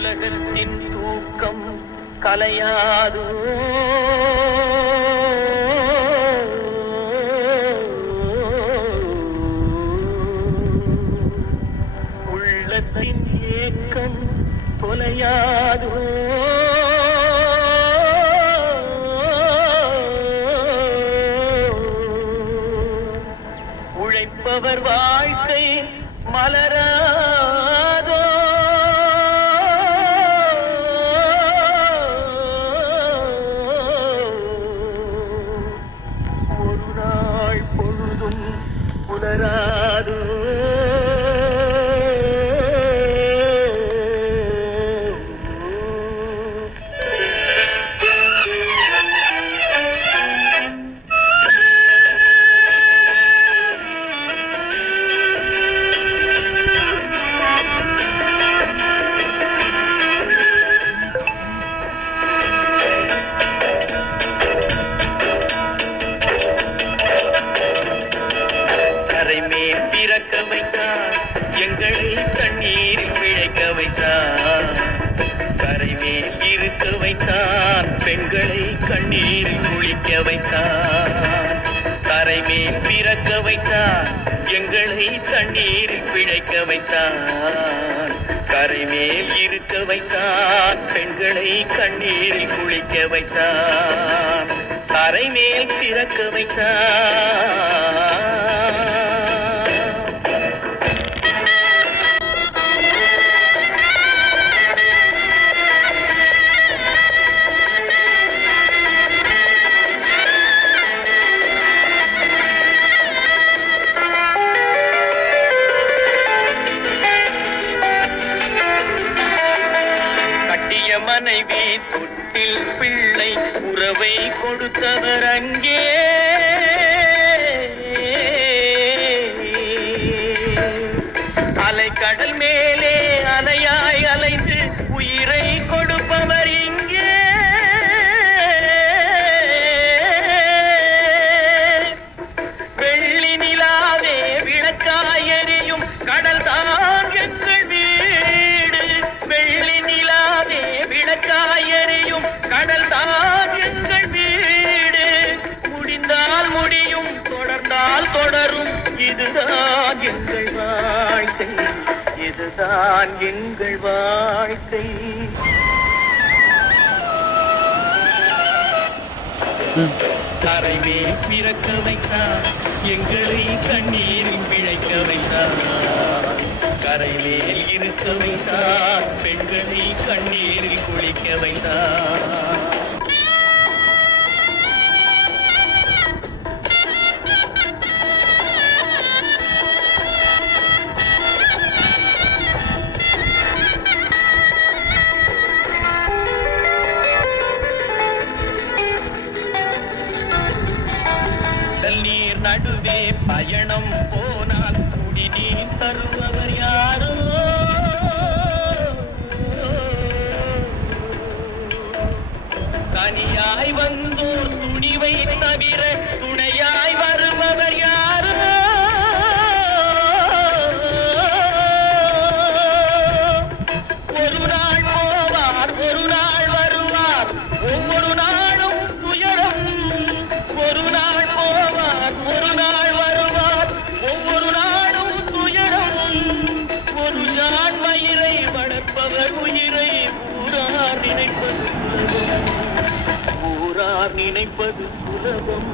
உலகத்தின் தூக்கம் கலையாது உள்ளத்தின் ஏக்கம் தொலையாது உழைப்பவர் வாழ்க்கை மலராதோ ஒரு நாள் பொழுதும் புலராதோ பிறக்க வைத்தார் எங்களை தண்ணீரில் விழைக்க வைத்தார் கரைமேல் இருக்க வைத்தார் பெண்களை கண்ணீரில் குளிக்க வைத்தார் கரைமேல் பிறக்க வைத்தார் எங்களை தண்ணீரில் பிழைக்க வைத்தார் கரைமேல் இருக்க வைத்தார் பெண்களை கண்ணீரில் குளிக்க வைத்தார் கரைமேல் பிறக்க வைத்தார் மனைவி தொட்டில் பிள்ளை உறவை கொடுத்தவர் அங்கே அலைக்கடல் மேலே அலையாய் அலைந்து உயிரை கொடுப்பவர் இங்கே வெள்ளி நிலாவே விளக்காய் எரியும் கடல் தான் எங்கள் வீடு வெள்ளி நிலாவே விளக்காயறியும் கடல் தான் எங்கள் வீடு முடிந்தால் முடியும் தொடர்ந்தால் தொடரும் இதுதான் எங்கள் வாழ்க்கை இதுதான் எங்கள் வாழ்க்கை கரைமே பிறக்க வைத்தார் எங்களை கண்ணீரில் பிழைக்க வைத்தார் கரைமேல் இருக்க வைத்தார் பெண்களை கண்ணீரில் குளிக்க வைத்தார் நீர் நடுவே பயணம் போனால் குடிநீர் தருபவர் யாரோ தனியாய் வந்தோர் துணிவை தவிர துணையாய் வருபவர் யாரோ ஒரு நாள் போவார் ஒரு நாள் வருவார் ஒவ்வொரு நாளும் துயரம் ஒரு நாள் போவார் ஒரு நாள் வருவார் ஒவ்வொரு நாளும் துயரம் ஒரு ஜான் வயிறை வளர்ப்பவர் உயிரை ஊரார் நினைப்பது சுலபம் ஊரார் நினைப்பது சுலபம்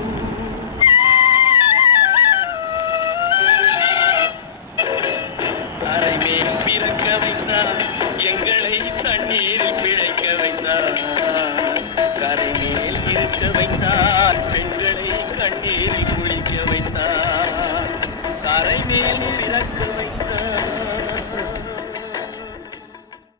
கரைமேல் பிறக்க வைத்தார் எங்களை தண்ணீரில் பிழைக்க வைத்தார் கரைமேல் இருக்க வைத்தார் பெண்களை கண்ணீரில் குளிக்க வைத்தார் கரைமேல் பிறக்க